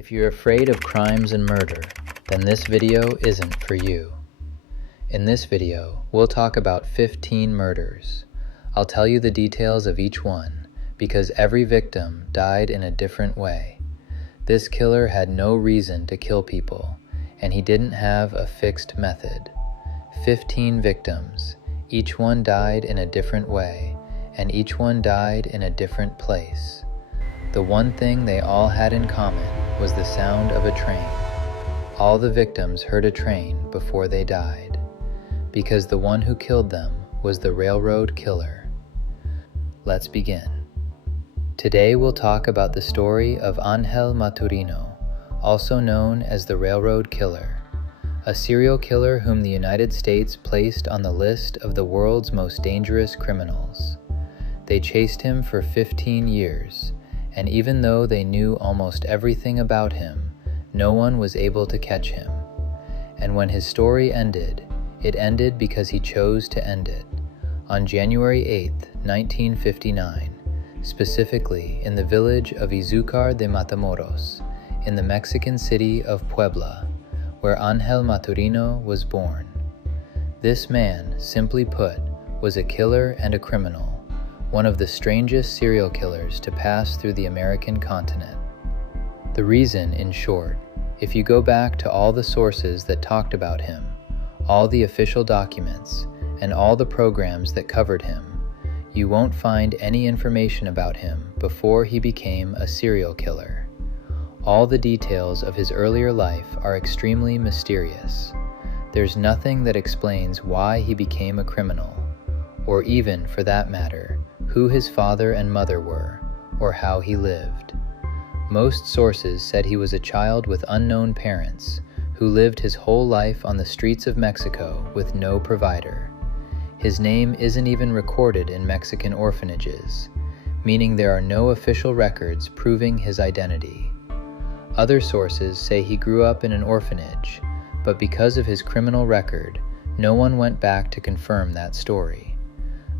If you're afraid of crimes and murder, then this video isn't for you. In this video, we'll talk about 15 murders. I'll tell you the details of each one, because every victim died in a different way. This killer had no reason to kill people, and he didn't have a fixed method. 15 victims, each one died in a different way, and each one died in a different place. The one thing they all had in common was the sound of a train. All the victims heard a train before they died, because the one who killed them was the railroad killer. Let's begin. Today we'll talk about the story of Ángel Maturino, also known as the railroad killer, a serial killer whom the United States placed on the list of the world's most dangerous criminals. They chased him for 15 years, and even though they knew almost everything about him, no one was able to catch him. And when his story ended, it ended because he chose to end it. On January 8, 1959, specifically in the village of Izúcar de Matamoros, in the Mexican city of Puebla, where Ángel Maturino was born. This man, simply put, was a killer and a criminal, one of the strangest serial killers to pass through the American continent. The reason, in short, if you go back to all the sources that talked about him, all the official documents, and all the programs that covered him, you won't find any information about him before he became a serial killer. All the details of his earlier life are extremely mysterious. There's nothing that explains why he became a criminal, or even, for that matter, who his father and mother were, or how he lived. Most sources said he was a child with unknown parents, who lived his whole life on the streets of Mexico with no provider. His name isn't even recorded in Mexican orphanages, meaning there are no official records proving his identity. Other sources say he grew up in an orphanage, but because of his criminal record, no one went back to confirm that story.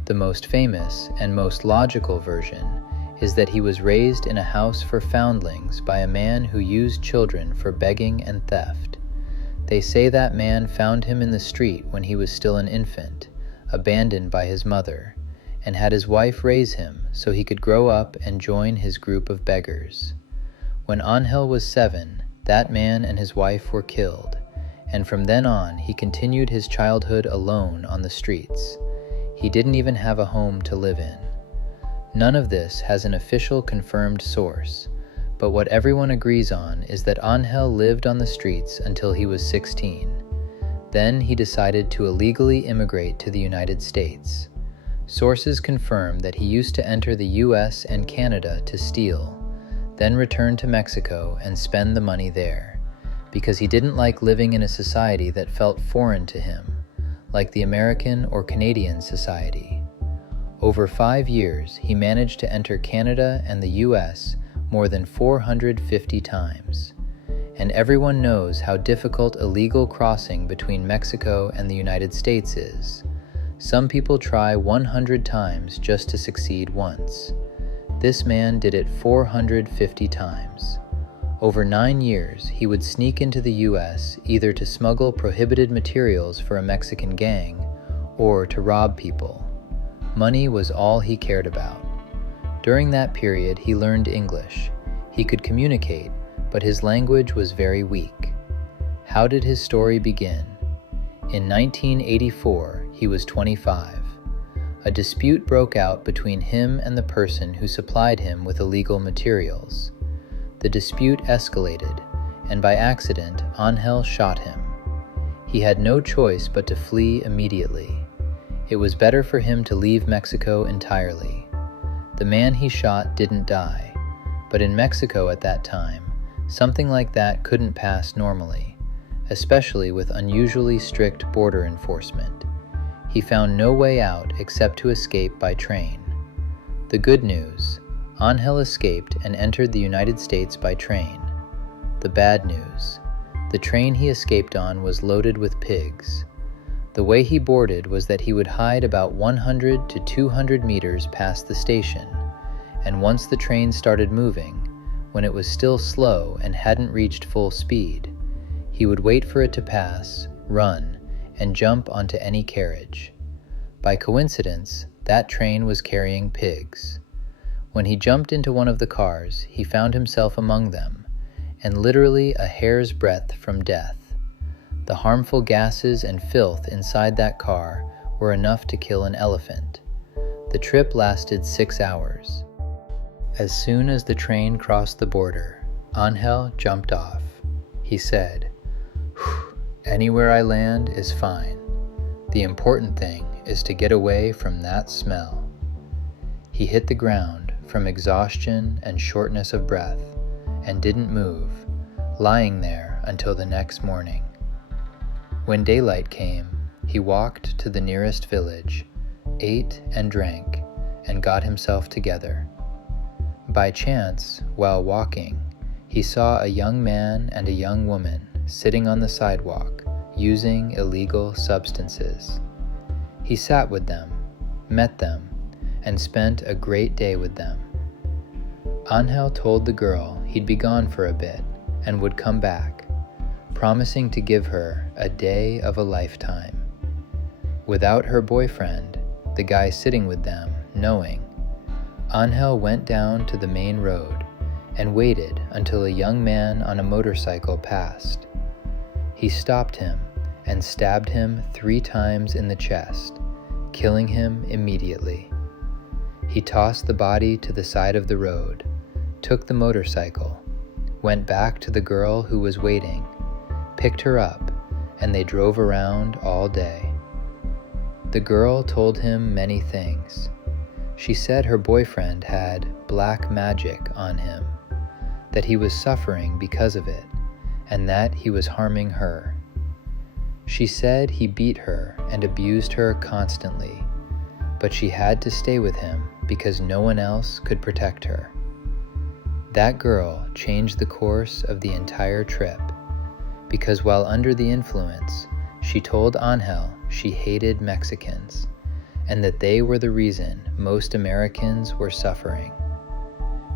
The most famous and most logical version is that he was raised in a house for foundlings by a man who used children for begging and theft. They say that man found him in the street when he was still an infant, abandoned by his mother, and had his wife raise him so he could grow up and join his group of beggars. When Ángel was 7, that man and his wife were killed, and from then on he continued his childhood alone on the streets. He didn't even have a home to live in. None of this has an official confirmed source, but what everyone agrees on is that Ángel lived on the streets until he was 16. Then he decided to illegally immigrate to the United States. Sources confirm that he used to enter the US and Canada to steal, then return to Mexico and spend the money there, because he didn't like living in a society that felt foreign to him, like the American or Canadian society. Over 5 years, he managed to enter Canada and the US more than 450 times. And everyone knows how difficult illegal crossing between Mexico and the United States is. Some people try 100 times just to succeed once. This man did it 450 times. Over 9 years, he would sneak into the US either to smuggle prohibited materials for a Mexican gang or to rob people. Money was all he cared about. During that period, he learned English. He could communicate, but his language was very weak. How did his story begin? In 1984, he was 25. A dispute broke out between him and the person who supplied him with illegal materials. The dispute escalated, and by accident, Ángel shot him. He had no choice but to flee immediately. It was better for him to leave Mexico entirely. The man he shot didn't die, but in Mexico at that time, something like that couldn't pass normally, especially with unusually strict border enforcement. He found no way out except to escape by train. The good news: Ángel escaped and entered the United States by train. The bad news: the train he escaped on was loaded with pigs. The way he boarded was that he would hide about 100 to 200 meters past the station, and once the train started moving, when it was still slow and hadn't reached full speed, he would wait for it to pass, run, and jump onto any carriage. By coincidence, that train was carrying pigs. When he jumped into one of the cars, he found himself among them, and literally a hair's breadth from death. The harmful gases and filth inside that car were enough to kill an elephant. The trip lasted 6 hours. As soon as the train crossed the border, Ángel jumped off. He said, "Anywhere I land is fine. The important thing is to get away from that smell." He hit the ground from exhaustion and shortness of breath and didn't move, lying there until the next morning. When daylight came, he walked to the nearest village, ate and drank, and got himself together. By chance, while walking, he saw a young man and a young woman sitting on the sidewalk using illegal substances. He sat with them, met them, and spent a great day with them. Ángel told the girl he'd be gone for a bit and would come back, promising to give her a day of a lifetime. Without her boyfriend, the guy sitting with them, knowing, Ángel went down to the main road and waited until a young man on a motorcycle passed. He stopped him and stabbed him 3 times in the chest, killing him immediately. He tossed the body to the side of the road, took the motorcycle, went back to the girl who was waiting, picked her up, and they drove around all day. The girl told him many things. She said her boyfriend had black magic on him, that he was suffering because of it, and that he was harming her. She said he beat her and abused her constantly, but she had to stay with him because no one else could protect her. That girl changed the course of the entire trip, because while under the influence, she told Ángel she hated Mexicans, and that they were the reason most Americans were suffering.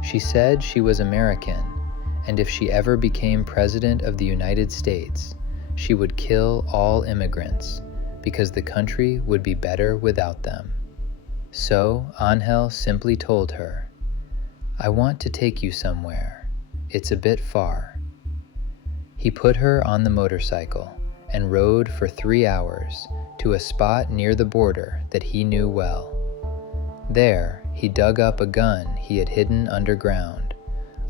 She said she was American, and if she ever became President of the United States, she would kill all immigrants, because the country would be better without them. So Ángel simply told her, "I want to take you somewhere. It's a bit far." He put her on the motorcycle and rode for 3 hours to a spot near the border that he knew well. There, he dug up a gun he had hidden underground,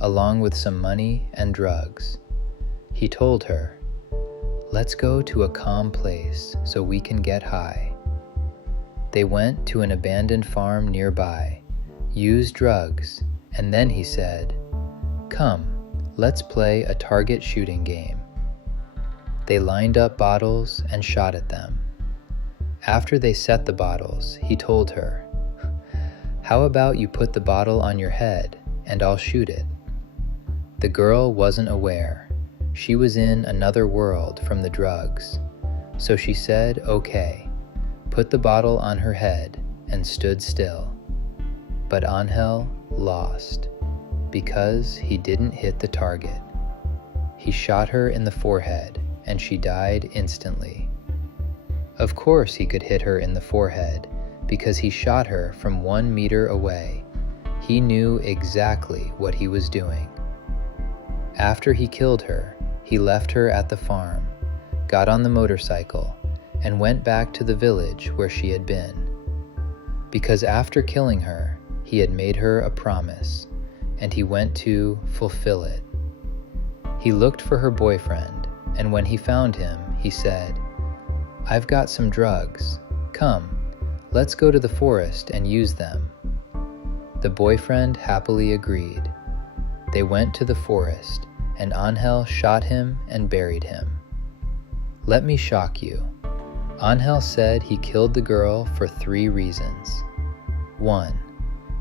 along with some money and drugs. He told her, "Let's go to a calm place so we can get high." They went to an abandoned farm nearby, used drugs, and then he said, "Come, let's play a target shooting game." They lined up bottles and shot at them. After they set the bottles, he told her, "How about you put the bottle on your head and I'll shoot it?" The girl wasn't aware. She was in another world from the drugs. So she said, "Okay," put the bottle on her head and stood still. But Ángel lost because he didn't hit the target. He shot her in the forehead and she died instantly. Of course he could hit her in the forehead because he shot her from 1 meter away. He knew exactly what he was doing. After he killed her, he left her at the farm, got on the motorcycle, and went back to the village where she had been. Because after killing her, he had made her a promise, and he went to fulfill it. He looked for her boyfriend, and when he found him, he said, "I've got some drugs. Come, let's go to the forest and use them." The boyfriend happily agreed. They went to the forest, and Ángel shot him and buried him. Let me shock you. Ángel said he killed the girl for 3 reasons. 1.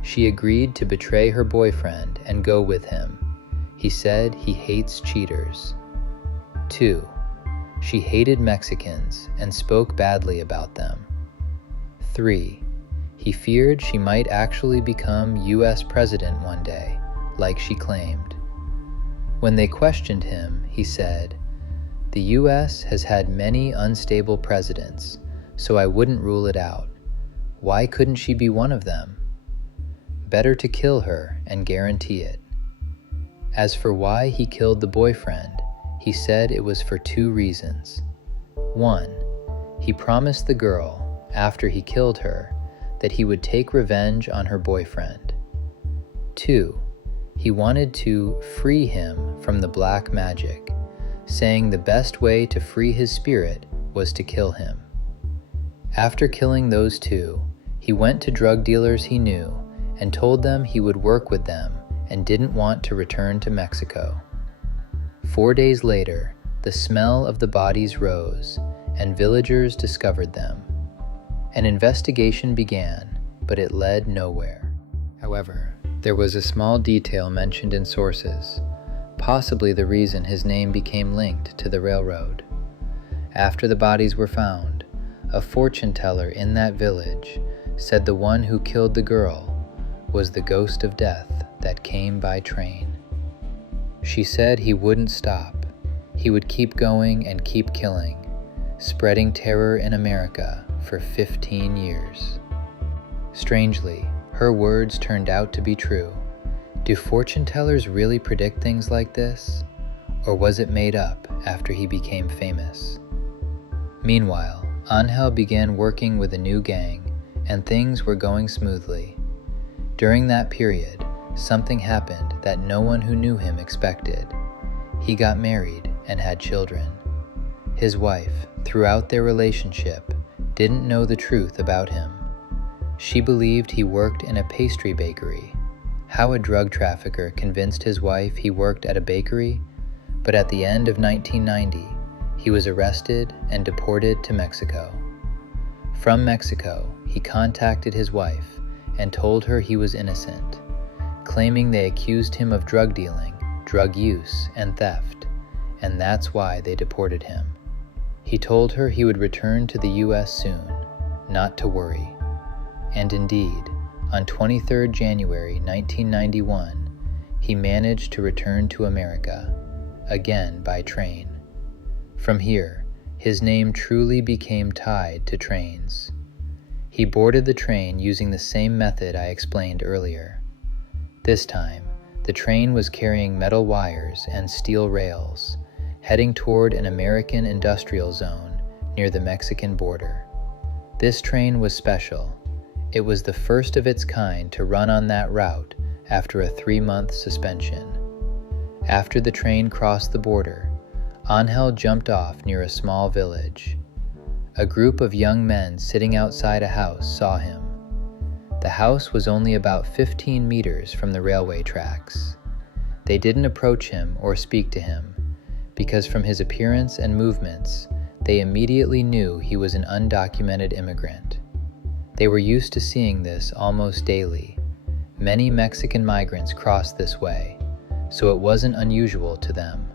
She agreed to betray her boyfriend and go with him. He said he hates cheaters. 2. She hated Mexicans and spoke badly about them. 3. He feared she might actually become US president one day, like she claimed. When they questioned him, he said, "The U.S. has had many unstable presidents, so I wouldn't rule it out. Why couldn't she be one of them? Better to kill her and guarantee it." As for why he killed the boyfriend, he said it was for 2 reasons. 1, he promised the girl, after he killed her, that he would take revenge on her boyfriend. 2, he wanted to free him from the black magic, saying the best way to free his spirit was to kill him. After killing those 2, he went to drug dealers he knew and told them he would work with them and didn't want to return to Mexico. 4 days later, the smell of the bodies rose, and villagers discovered them. An investigation began, but it led nowhere. However, there was a small detail mentioned in sources, possibly the reason his name became linked to the railroad. After the bodies were found, a fortune teller in that village said the one who killed the girl was the ghost of death that came by train. She said he wouldn't stop. He would keep going and keep killing, spreading terror in America for 15 years. Strangely, her words turned out to be true. Do fortune tellers really predict things like this? Or was it made up after he became famous? Meanwhile, Ángel began working with a new gang, and things were going smoothly. During that period, something happened that no one who knew him expected. He got married and had children. His wife, throughout their relationship, didn't know the truth about him. She believed he worked in a pastry bakery. How a drug trafficker convinced his wife he worked at a bakery, but at the end of 1990, he was arrested and deported to Mexico. From Mexico, he contacted his wife and told her he was innocent, claiming they accused him of drug dealing, drug use, and theft, and that's why they deported him. He told her he would return to the U.S. soon, not to worry. And indeed, on 23 January 1991, he managed to return to America, again by train. From here, his name truly became tied to trains. He boarded the train using the same method I explained earlier. This time, the train was carrying metal wires and steel rails, heading toward an American industrial zone near the Mexican border. This train was special. It was the first of its kind to run on that route after a 3-month suspension. After the train crossed the border, Ángel jumped off near a small village. A group of young men sitting outside a house saw him. The house was only about 15 meters from the railway tracks. They didn't approach him or speak to him, because from his appearance and movements, they immediately knew he was an undocumented immigrant. They were used to seeing this almost daily. Many Mexican migrants crossed this way, so it wasn't unusual to them.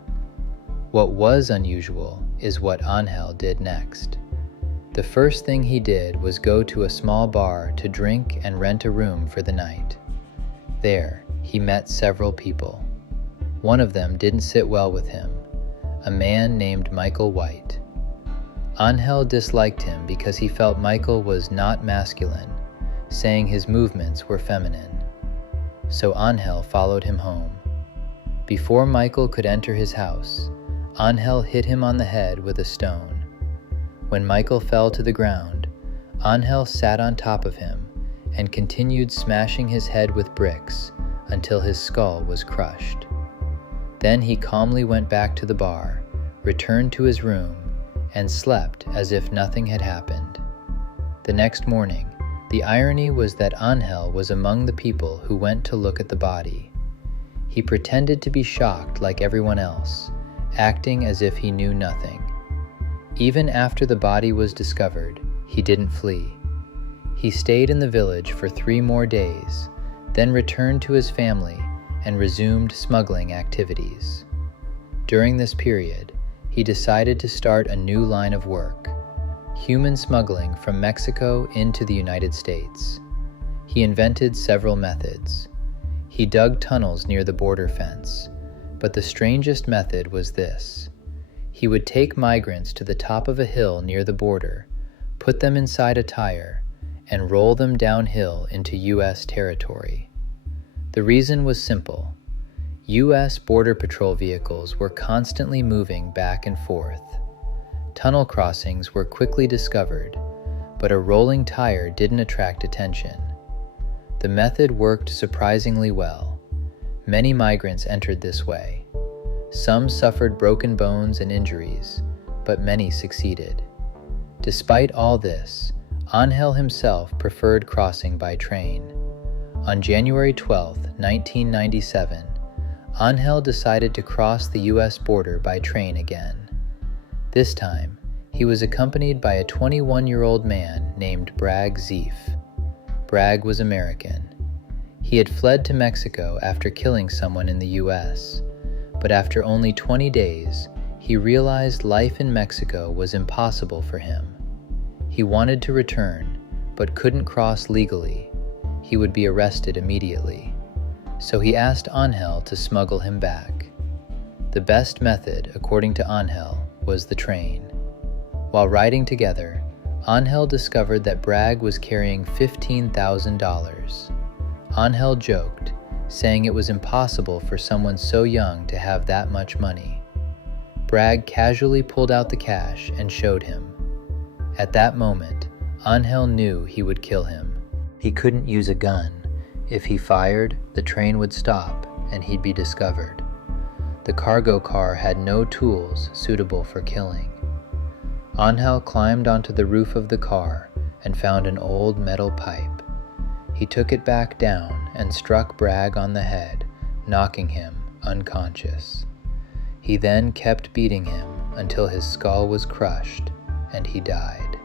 What was unusual is what Ángel did next. The first thing he did was go to a small bar to drink and rent a room for the night. There, he met several people. One of them didn't sit well with him, a man named Michael White. Ángel disliked him because he felt Michael was not masculine, saying his movements were feminine. So Ángel followed him home. Before Michael could enter his house, Ángel hit him on the head with a stone. When Michael fell to the ground, Ángel sat on top of him and continued smashing his head with bricks until his skull was crushed. Then he calmly went back to the bar, returned to his room, and slept as if nothing had happened. The next morning, the irony was that Ángel was among the people who went to look at the body. He pretended to be shocked like everyone else, acting as if he knew nothing. Even after the body was discovered, he didn't flee. He stayed in the village for 3 more days, then returned to his family and resumed smuggling activities. During this period, he decided to start a new line of work: human smuggling from Mexico into the United States. He invented several methods. He dug tunnels near the border fence, But the strangest method was this. He would take migrants to the top of a hill near the border, put them inside a tire, and roll them downhill into U.S. territory. The reason was simple. U.S. Border Patrol vehicles were constantly moving back and forth. Tunnel crossings were quickly discovered, but a rolling tire didn't attract attention. The method worked surprisingly well. Many migrants entered this way. Some suffered broken bones and injuries, but many succeeded. Despite all this, Ángel himself preferred crossing by train. On January 12, 1997, Ángel decided to cross the U.S. border by train again. This time, he was accompanied by a 21-year-old man named Bragg Zief. Bragg was American. He had fled to Mexico after killing someone in the U.S., but after only 20 days, he realized life in Mexico was impossible for him. He wanted to return, but couldn't cross legally. He would be arrested immediately. So he asked Ángel to smuggle him back. The best method, according to Ángel, was the train. While riding together, Ángel discovered that Bragg was carrying $15,000. Ángel joked, saying it was impossible for someone so young to have that much money. Bragg casually pulled out the cash and showed him. At that moment, Ángel knew he would kill him. He couldn't use a gun. If he fired, the train would stop and he'd be discovered. The cargo car had no tools suitable for killing. Ángel climbed onto the roof of the car and found an old metal pipe. He took it back down and struck Bragg on the head, knocking him unconscious. He then kept beating him until his skull was crushed and he died.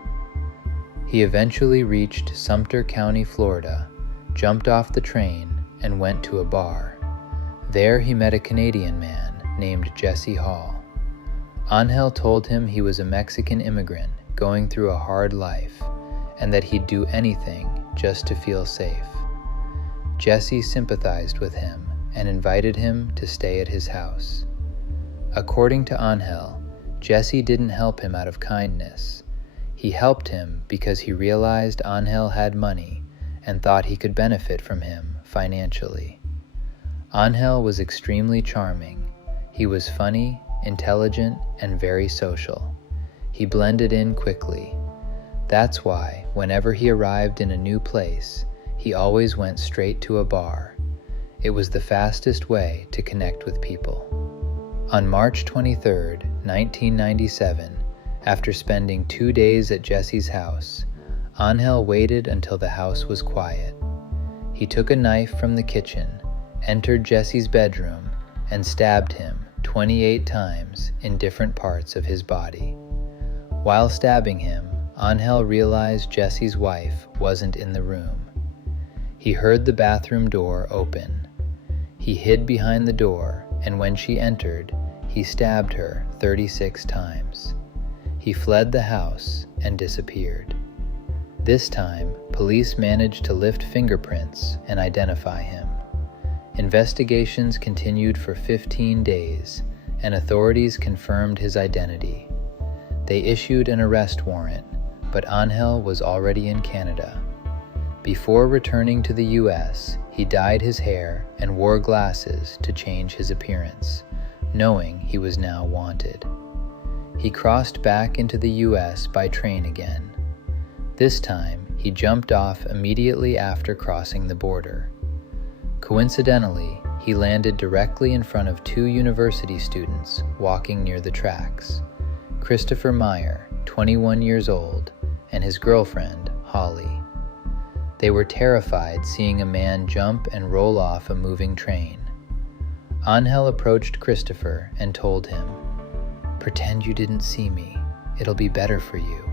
He eventually reached Sumter County, Florida, jumped off the train, and went to a bar. There he met a Canadian man named Jesse Hall. Ángel told him he was a Mexican immigrant going through a hard life and that he'd do anything just to feel safe. Jesse sympathized with him and invited him to stay at his house. According to Ángel, Jesse didn't help him out of kindness. He helped him because he realized Ángel had money and thought he could benefit from him financially. Ángel was extremely charming. He was funny, intelligent, and very social. He blended in quickly. That's why, whenever he arrived in a new place, he always went straight to a bar. It was the fastest way to connect with people. On March 23, 1997, after spending 2 days at Jesse's house, Ángel waited until the house was quiet. He took a knife from the kitchen, entered Jesse's bedroom, and stabbed him 28 times in different parts of his body. While stabbing him, Ángel realized Jesse's wife wasn't in the room. He heard the bathroom door open. He hid behind the door, and when she entered, he stabbed her 36 times. He fled the house and disappeared. This time, police managed to lift fingerprints and identify him. Investigations continued for 15 days, and authorities confirmed his identity. They issued an arrest warrant, but Ángel was already in Canada. Before returning to the U.S., he dyed his hair and wore glasses to change his appearance, knowing he was now wanted. He crossed back into the U.S. by train again. This time, he jumped off immediately after crossing the border. Coincidentally, he landed directly in front of 2 university students walking near the tracks: Christopher Meyer, 21 years old, and his girlfriend, Holly. They were terrified seeing a man jump and roll off a moving train. Ángel approached Christopher and told him, "Pretend you didn't see me. It'll be better for you."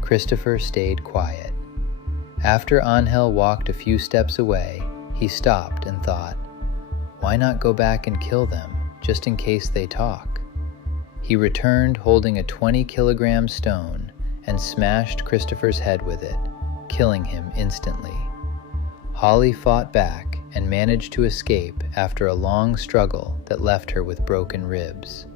Christopher stayed quiet. After Ángel walked a few steps away, he stopped and thought, why not go back and kill them, just in case they talk? He returned holding a 20-kilogram stone and smashed Christopher's head with it, killing him instantly. Holly fought back and managed to escape after a long struggle that left her with broken ribs.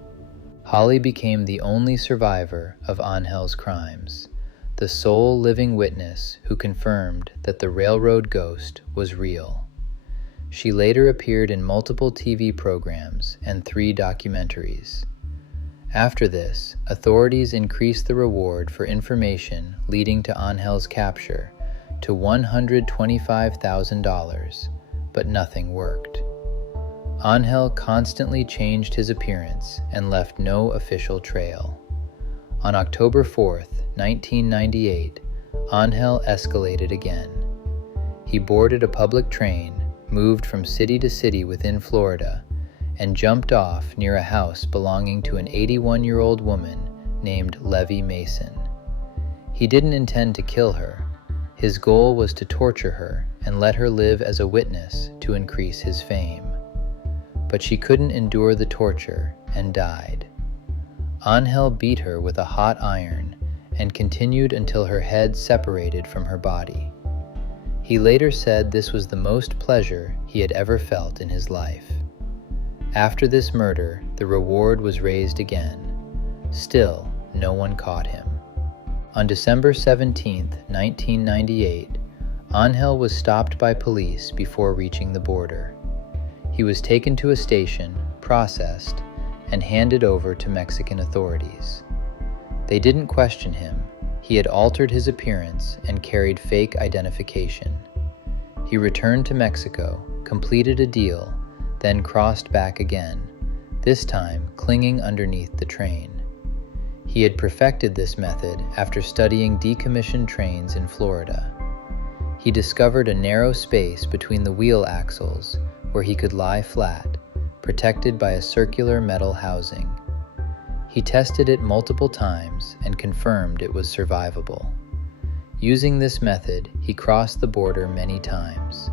Holly became the only survivor of Angel's crimes, the sole living witness who confirmed that the railroad ghost was real. She later appeared in multiple TV programs and 3 documentaries. After this, authorities increased the reward for information leading to Angel's capture to $125,000, but nothing worked. Ángel constantly changed his appearance and left no official trail. On October 4th, 1998, Ángel escalated again. He boarded a public train, moved from city to city within Florida, and jumped off near a house belonging to an 81-year-old woman named Levy Mason. He didn't intend to kill her. His goal was to torture her and let her live as a witness to increase his fame. But she couldn't endure the torture and died. Ángel beat her with a hot iron and continued until her head separated from her body. He later said this was the most pleasure he had ever felt in his life. After this murder, the reward was raised again. Still, no one caught him. On December 17, 1998, Ángel was stopped by police before reaching the border. He was taken to a station, processed, and handed over to Mexican authorities. They didn't question him. He had altered his appearance and carried fake identification. He returned to Mexico, completed a deal, then crossed back again, this time clinging underneath the train. He had perfected this method after studying decommissioned trains in Florida. He discovered a narrow space between the wheel axles where he could lie flat, protected by a circular metal housing. He tested it multiple times and confirmed it was survivable. Using this method, he crossed the border many times.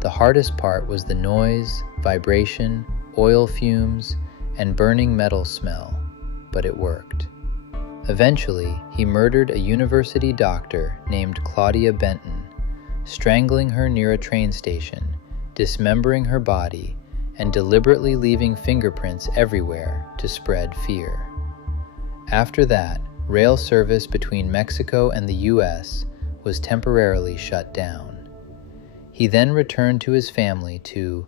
The hardest part was the noise, vibration, oil fumes, and burning metal smell, but it worked. Eventually, he murdered a university doctor named Claudia Benton, strangling her near a train station, dismembering her body, and deliberately leaving fingerprints everywhere to spread fear. After that, rail service between Mexico and the U.S. was temporarily shut down. He then returned to his family to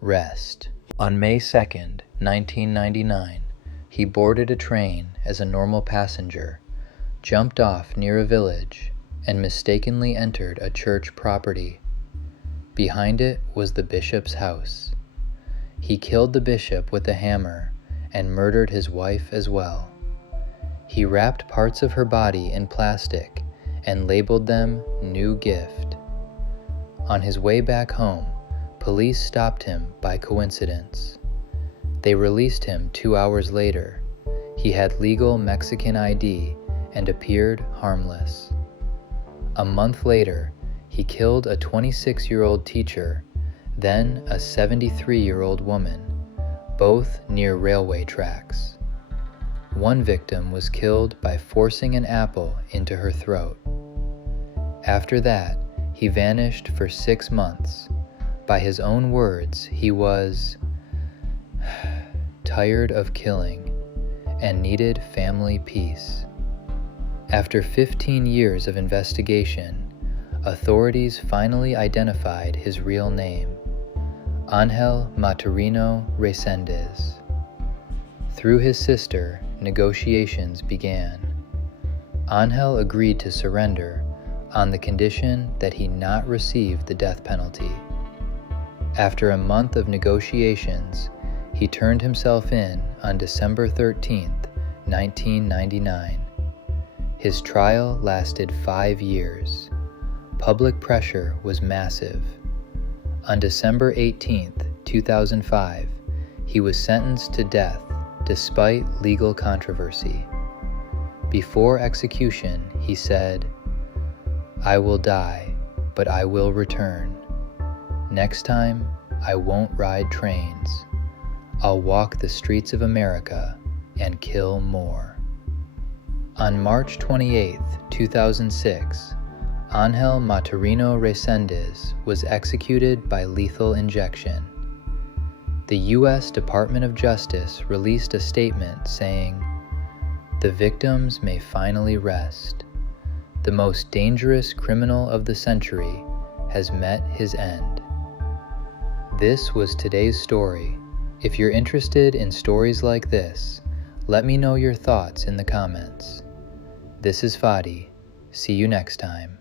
rest. On May 2nd, 1999, he boarded a train as a normal passenger, jumped off near a village, and mistakenly entered a church property. Behind it was the bishop's house. He killed the bishop with a hammer and murdered his wife as well. He wrapped parts of her body in plastic and labeled them "New Gift." On his way back home, police stopped him by coincidence. They released him 2 hours later. He had legal Mexican ID and appeared harmless. A month later, he killed a 26-year-old teacher, then a 73-year-old woman, both near railway tracks. One victim was killed by forcing an apple into her throat. After that, he vanished for 6 months. By his own words, he was tired of killing and needed family peace. After 15 years of investigation, authorities finally identified his real name, Ángel Maturino Reséndiz. Through his sister, negotiations began. Ángel agreed to surrender on the condition that he not receive the death penalty. After a month of negotiations, he turned himself in on December 13, 1999. His trial lasted 5 years. Public pressure was massive. On December 18, 2005, he was sentenced to death despite legal controversy. Before execution, he said, "I will die, but I will return. Next time, I won't ride trains. I'll walk the streets of America and kill more." On March 28, 2006, Ángel Maturino Reséndiz was executed by lethal injection. The U.S. Department of Justice released a statement saying, "The victims may finally rest. The most dangerous criminal of the century has met his end." This was today's story. If you're interested in stories like this, let me know your thoughts in the comments. This is Fadi. See you next time.